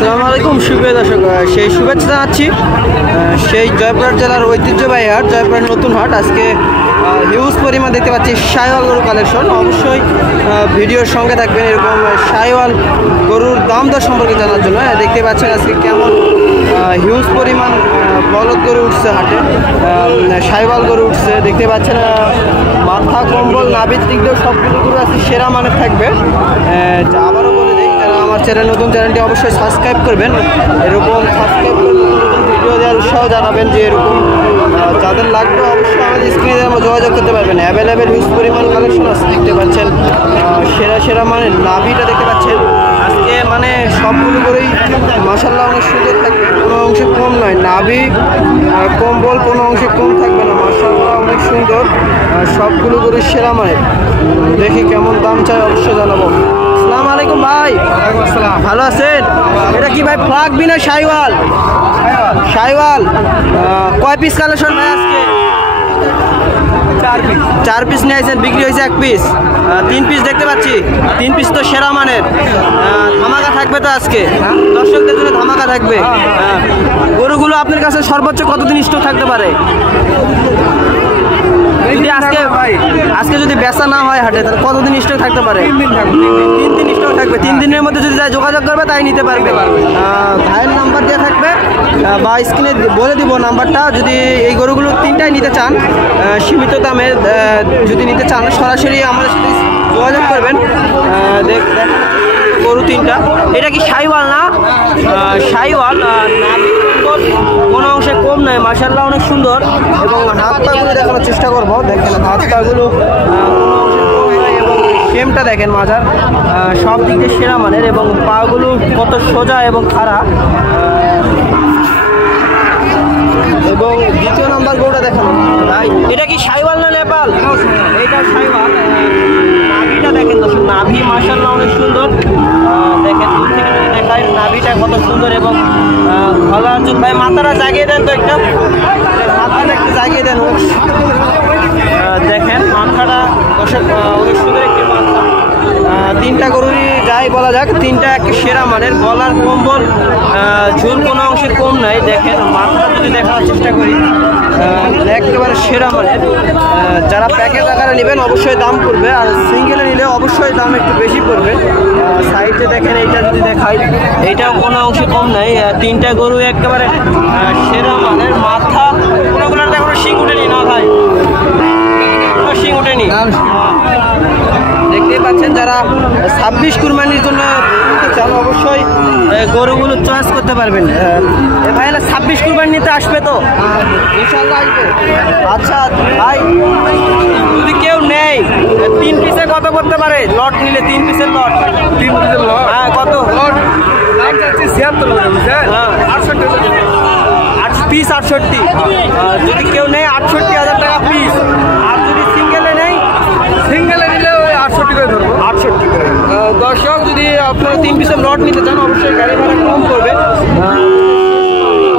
আসসালামু আলাইকুম সুপ্রিয় দর্শক, সেই শুভেচ্ছা জানাচ্ছি সেই জয়পুরহাট জেলার ঐতিহ্যবাহী হাট জয়পুরহাট নতুন হাট। আজকে হিউজ পরিমাণ দেখতে পাচ্ছি শাহিওয়াল গরু কালেকশন। অবশ্যই ভিডিওর সঙ্গে থাকবেন এরকম শাহিওয়াল গরুর দাম দর সম্পর্কে জানার জন্য। দেখতে পাচ্ছেন আজকে কেমন হিউজ পরিমাণ বলদ গরু উঠছে হাটে, শাহিওয়াল গরু উঠছে দেখতে পাচ্ছেন। মাথা কম্বল নাভির দিক দিয়েও সবগুলো গরু আজকে সেরা মানের থাকবে। আবারও বলে দিই, যারা আমার চ্যানেল নতুন চ্যানেলটি অবশ্যই সাবস্ক্রাইব করবেন, এরকম সাবস্ক্রাইব করে ভিডিও দেওয়ার উৎসাহ জানাবেন যে এরকম যাদের লাগবে অবশ্যই আমাদের স্ক্রিনে আমরা যোগাযোগ করতে পারবেন। অ্যাভেলেবেল হিউজ পরিমাণ কালেকশন আছে দেখতে পাচ্ছেন। সেরা মানে নাভিটা দেখতে পাচ্ছেন আজকে মানে সবগুলো করেই মাশাআল্লাহ অনেক সুন্দর থাকবে, কোনো অংশে কম নয়। নাভি কম্বল কোনো অংশে কম থাকবে না, মাশাআল্লাহ অনেক সুন্দর সবগুলো গরুর সেরা মানে। দেখি কেমন দাম চাই অবশ্যই জানাবো। আসসালামু আলাইকুম ভাই। ভালো আছেন? এটা কি ভাই ফ্লাগবি না শাহিওয়াল? শাহিওয়াল কয় পিস কালেকশন ভাই আজকে? 4 পিস নিয়ে আসেন, বিক্রি হয়েছে 1 পিস। 3 পিস দেখতে পাচ্ছি, 3 পিস তো সেরা মানের। ধামাকা থাকবে তো আজকে, দর্শকদের জন্য ধামাকা থাকবে। গরুগুলো আপনার কাছে সর্বোচ্চ কতদিন স্টক থাকতে পারে? যদি আজকে যদি বেচা না হয় হাটে তাহলে কতদিন স্টক থাকতে পারে? 3 দিন স্টক থাকবে। 3 দিনের মধ্যে যদি যাই যোগাযোগ করবে তাই নিতে পারবে। ভাইয়ের নাম্বার দেওয়া থাকবে বা স্ক্রিনে বলে দিব নাম্বারটা। যদি এই গরুগুলো 3টাই নিতে চান সীমিত দামে, যদি নিতে চান সরাসরি আমাদের সাথে যোগাযোগ করবেন। গরু 3টা। এটা কি শাহিওয়াল না? শাহিওয়াল, কোনো অংশে কম নয়, মাশাআল্লাহ অনেক সুন্দর। এবং হাত পাগুলো দেখানোর চেষ্টা করবো। দেখেন হাত পাগুলো কোনো অংশে কম নয় এবং ফ্রেমটা দেখেন মাজার সব দিক দিয়ে সেরা মানের এবং পাগুলো কত সোজা এবং খাড়া। এবং দ্বিতীয় নাম্বার গরুটা দেখানো ভাই, এটা কি শাহিওয়াল না নেপাল? এইটা শাহিওয়াল। নাভিটা দেখেন দর্শক, নাভি মাশাআল্লাহ অনেক সুন্দর। দেখেন দূর থেকে যদি দেখায় নাভিটা কত সুন্দর। এবং ভালো ভাই মাথাটা জাগিয়ে দেন তো, একটা মাথাটা একটু জাগিয়ে দেন। দেখেন মাথাটা দর্শক অনেক সুন্দর একটি মাথা। 3টা গরুরই যাই বলা যাক 3টা একটা সেরা মানের। গলার কম্বল ঝুল কোনো অংশে কম নাই। দেখেন মাথাটা যদি দেখানোর চেষ্টা করি একেবারে সেরা মানের। যারা প্যাকেট আকারে নেবেন অবশ্যই দাম পড়বে, আর সিঙ্গেলে নিলে অবশ্যই দাম একটু বেশি পড়বে। সাইডে দেখেন এইটা যদি দেখাই এইটাও কোনো অংশে কম নাই। 3টা গরু একেবারে সেরা মানের। মাথা কোনোগুলোর কোনো শিং উঠেনি না ভাই, কোনো শিং উঠেনি। দেখতেই পাচ্ছেন যারা 26 কুরবানির জন্য চান অবশ্যই গরুগুলো চয়েস করতে পারবেন। ভাই 26 কুরবানি নিতে আসবে তো ইনশাআল্লাহ আসবে। আচ্ছা ভাই, যদি কেউ নেয় 3 পিসে কত করতে পারে? লট নিলে 3 পিসের লট, 3 পিসের লট, হ্যাঁ কত? লট 76 হ্যাঁ 8 পিস 68। যদি কেউ নেয় 68,000 টাকা পিস। আর যদি সিঙ্গেলে নেয়, সিঙ্গেলে নিলে ওই 68 করে ধরবো, 68 করে। দর্শক যদি আপনারা 3 পিসের লট নিতে চান অবশ্যই গাড়ি ভাড়া কম করবে,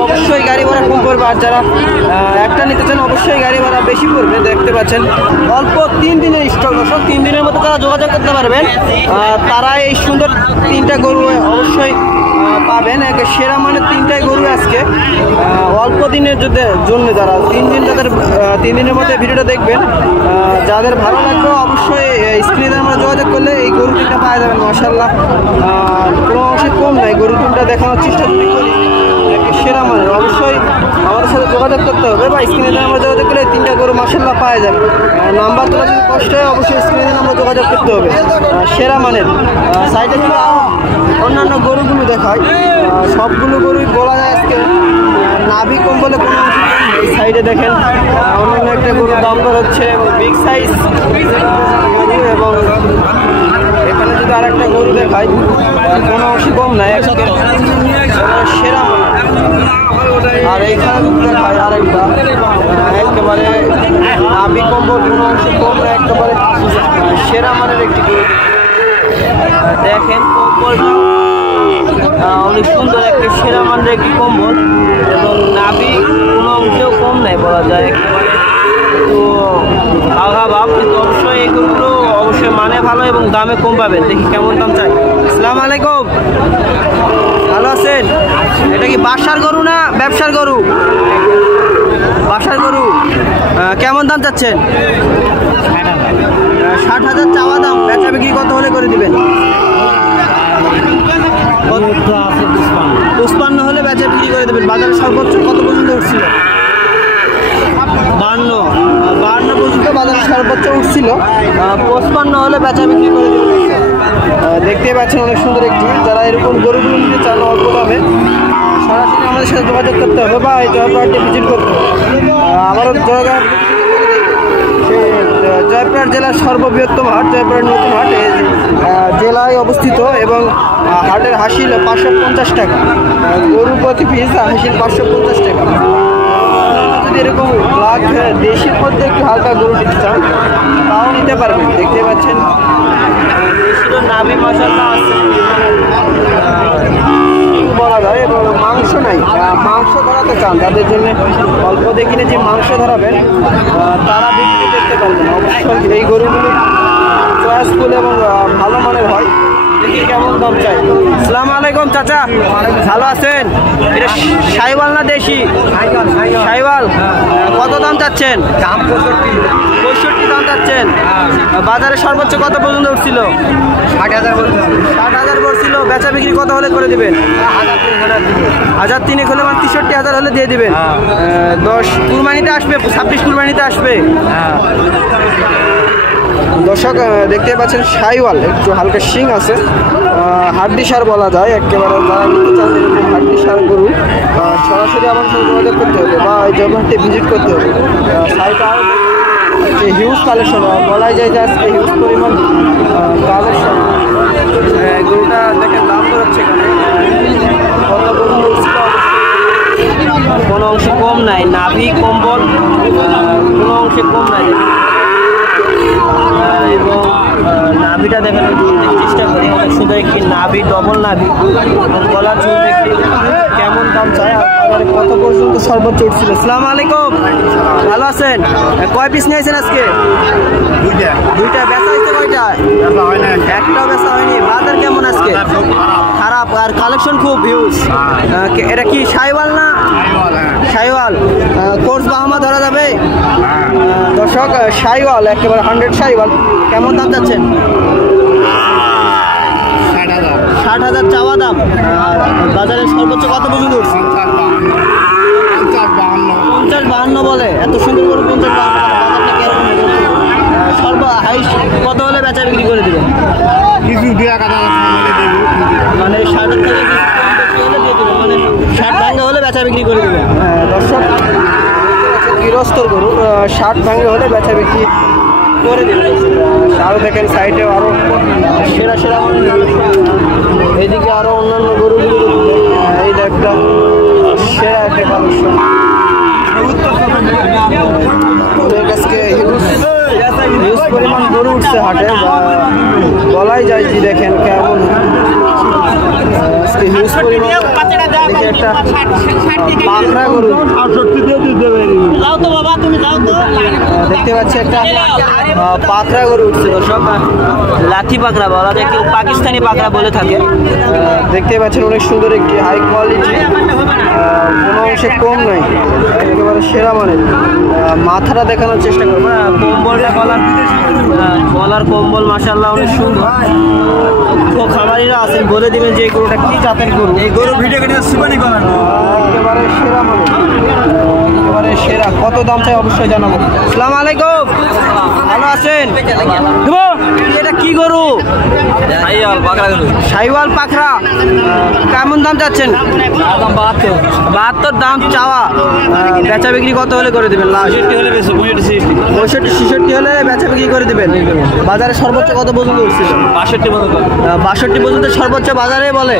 অবশ্যই গাড়ি ভাড়া কম করবে। আর যারা একটা নিতে চান অবশ্যই গাড়ি ভাড়া বেশি পড়বে। দেখতে পাচ্ছেন অল্প 3 দিনের স্টক দর্শক, 3 দিনের মধ্যে তারা যোগাযোগ করতে পারবেন। তারা এই সুন্দর 3টা গরু অবশ্যই পাবেন। সেরা মানে 3টাই গরু আজকে অল্প দিনের জন্য যারা 3 দিন, যাদের 3 দিনের মধ্যে ভিডিওটা দেখবেন, যাদের ভালো লাগবে অবশ্যই স্ক্রিনে আমরা যোগাযোগ করলে এই গরু 3টা পাওয়া যাবেন। মাশাআল্লাহ কোনো অংশে কম নাই। গরু 3টা দেখানোর চেষ্টা করি, সেরা মানে অবশ্যই আমাদের সাথে যোগাযোগ করতে হবে বা স্ক্রিনে আমরা যোগাযোগ করলে 3টা গরু মাশাআল্লাহ পাওয়া যাবে। নাম্বার তোলা যদি কষ্ট হয় অবশ্যই স্ক্রিনে আমরা যোগাযোগ করতে হবে। সেরা মানের। সাইডে যদি অন্যান্য গরুগুলো দেখায় সবগুলো গরুই বলা যায় আজকে নাভি কম্বলে কোনো অংশ। এই সাইডে দেখেন অন্যান্য একটা গরুর দাম দর হচ্ছে এবং বিগ সাইজ গরু। এবং এখানে যদি আরেকটা গরু দেখায় কোনো অংশ কম নাই, সেরা মানে। আর এইখানে যদি দেখায় আরেকটা একেবারে নাভি কম্বল কোনো অংশ কম না, একেবারে সেরা মানের একটি গরু। দেখেন কম্বলটা অনেক সুন্দর, একটা সেরা মানের একটি কম্বল এবং নাভি কোনো অংশেও কম নাই বলা যায়, একেবারে তো আগা ভাব। কিন্তু অবশ্যই এগুলো অবশ্যই মানে ভালো এবং দামে কম পাবেন। দেখি কেমন দাম চাই। আসসালামু আলাইকুম, ভালো আছেন? বাসার গরু না ব্যবসার গরু? বাসার গরু। কেমন দাম চাচ্ছেন? 60,000 চাওয়া দাম, বেচা বিক্রি কত হলে করে দিবেন? 55 হলে বেচা বিক্রি করে দেবেন। বাজারে সর্বোচ্চ কত পর্যন্ত উঠছিল? 52 পর্যন্ত বাজারে সর্বোচ্চ উঠছিল। 55 হলে বেচা বিক্রি করে দেবেন। দেখতে পাচ্ছেন অনেক সুন্দর একটি। যারা এরকম গরুগুলো নিতে চান অল্প দামে, সরাসরি আমাদের সাথে যোগাযোগ করতে হবে বা এই জয়পুরহাটে ভিজিট করতে হবে। আবারও জয়পুরহাট জেলার সর্ববৃহত্তম হাট, জয়পুরহাট নতুন হাট জেলায় অবস্থিত এবং হাটের হাসিল 550 টাকা। গরু প্রতি পিস হাসিল 550 টাকা। যদি এরকম ব্ল্যাক দেশির মধ্যে একটু হালকা গরু নিতে চান তাও নিতে পারবেন। দেখতে পাচ্ছেন দেশিরও নাভি মাশাআল্লাহ আছে বলা যায় এবং মাংস নাই। মাংস ধরাতে চান তাদের জন্য অল্প দিয়ে কিনে যে মাংস ধরাবেন তারা বিক্রি করতে পারবেন। অবশ্যই এই গরুগুলো চয়েসফুল এবং ভালো মানের হয়। দেখি কেমন দাম চাই। আসসালামু আলাইকুম চাচা, ভালো আছেন? এটা শাহিওয়াল না দেশি? শাহিওয়াল। কত দাম চাচ্ছেন? 65 দাম চাচ্ছেন। বাজারে সর্বোচ্চ কত পর্যন্ত উঠছিল? 60,000 পড়ছিল। বেচা বিক্রি কত হলে করে দিবেন? 1,300 হলে 63,000 হলে দিয়ে দিবেন। 10 কুরবানিতে আসবে, 26 কুরবানিতে আসবে। দর্শক দেখতে পাচ্ছেন শাহিওয়াল, একটু হালকা শিং আছে, হাড্ডি সার বলা যায় একেবারে। যারা নিতে চান এরকম হাড্ডি সার গরু সরাসরি আমার সঙ্গে যোগাযোগ করতে হবে বা এই জয়পুরহাটে ভিজিট করতে হবে। সাইটে আরও যে হিউজ কালেকশন বলাই যায় যে আজকে হিউজ পরিমাণ কালেকশন। গরুটা দেখেন দাম বেরোচ্ছে এখানে কত গরু উঠছিল, কোনো অংশে কম নাই। নাভি কম্বল কোনো অংশে কম নাই এবং নাভিটা দেখানোর চেষ্টা করি। অনেক সুন্দর একটি নাভি, ডবল নাভি এবং গলার ঝুল দেখি কেমন দাম চায় আর কত পর্যন্ত সর্বোচ্চ উঠছিল। আসসালামু আলাইকুম, ভালো আছেন? কয় পিস নিয়েছেন আজকে? দুইটা। বেচা হয়েছে কয়টা? একটাও বেচা হয়নি। বাজার কেমন আজকে? খারাপ। আর কালেকশন খুব হিউজ। এটা কি শাহিওয়াল না? শাহিওয়াল। কোর্স বাহামা ধরা যাবে? দর্শক শাহিওয়াল একেবারে 100 শাহিওয়াল। কেমন দাম চাচ্ছেন? 60,000 চাওয়া দাম। বাজারে সর্বোচ্চ কত পর্যন্ত উঠছে? 50-52 বলে। এত সুন্দর করে 50-52 বাজারটা কিরকম সর্ব হাইস্ট কত হলে বেচা বিক্রি করে দেবেন? কিছু 2,000 মানে 60 থেকে হলে দিয়ে দেবেন, মানে 60 ভাঙা হলে বেচা বিক্রি করে দেবেন। দর্শক গৃহস্থর গরু 60 ভাঙা হলে বেচা বিক্রি করে দেবেন। আরও দেখেন সাইডে আরও সেরা সেরা এইদিকে আরও অন্যান্য গরুগুলো এই একটা সেরা একটা কালেকশন। আজকে হিউজ পরিমাণ গরু উঠছে হাটে, বলাই যায় যে দেখেন কেমন আজকে হিউজ পরিমাণ। দেখি একটা পাকড়া গরু দেখতে পাচ্ছি, একটা পাকড়া গরু উঠছে। দর্শক লাঠি পাকড়া বলা যায়, কেউ পাকিস্তানি পাকড়া বলে থাকে। দেখতে পাচ্ছেন অনেক সুন্দর একটি হাই কোয়ালিটি, কোনো অংশে কম নাই, একেবারে সেরা মানের। মাথাটা দেখানোর চেষ্টা করবো। কম্বলটা গলার কম্বল মাশাআল্লাহ অনেক সুন্দর। খামারিরা আছেন বলে দিবেন যে এই গরুটা কি জাতের গরু। এই গরু ভিডিও করে সুবানি করেন একেবারে সেরা মানের, একেবারে সেরা। কত দাম চাই অবশ্যই জানাবো। আসসালামু আলাইকুম, ভালো আছেন? এটা কি গরু? শাহিওয়াল পাকড়া। কেমন দাম চাচ্ছেন? 72 দাম চাওয়া। বেচা বিক্রি কত হলে করে দেবেন? 65-66 হলে বেচা বিক্রি করে দেবেন। বাজারে সর্বোচ্চ কত পর্যন্ত উঠছিল? 62 পর্যন্ত সর্বোচ্চ বাজারে বলে।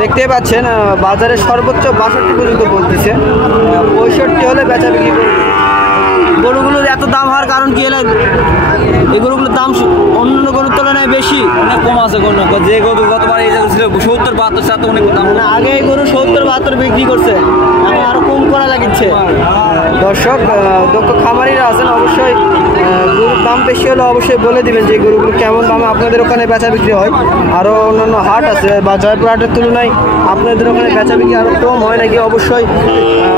দেখতে পাচ্ছেন বাজারে সর্বোচ্চ 62 পর্যন্ত বলতেছে। 65 হলে বেচা বিক্রি করে গরুগুলোর এত দাম হওয়ার কারণ কি হলো? এই গরুগুলোর দাম অন্যান্য গরুর তুলনায় বেশি, অনেক কম আছে গরু, যে গরু গতবার এই ছিল 70-72 সাথে অনেক দাম। মানে আগে এই গরু 70-72 বিক্রি করছে, এখন আরো কম করা লাগিচ্ছে। দর্শক দক্ষ খামারিরা আছেন, অবশ্যই গরুর দাম বেশি হলে অবশ্যই বলে দিবেন যে গরুগুলো কেমন দামে আপনাদের ওখানে বেচা বিক্রি হয়। আরও অন্যান্য হাট আছে বা জয়পুর হাটের তুলনায় আপনাদের ওখানে বেচা বিক্রি আরও কম হয় নাকি অবশ্যই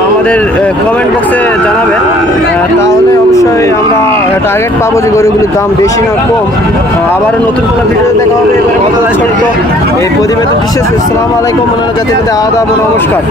আমাদের কমেন্ট বক্সে জানাবেন, তাহলে অবশ্যই আমরা টার্গেট পাবো যে গরুগুলোর দাম বেশি না কম। আবারও নতুন কোনো ভিডিও দেখা হবে। এই প্রতিবেদন বিশেষ। আসসালামু আলাইকুম, জাতির আদাব, নমস্কার।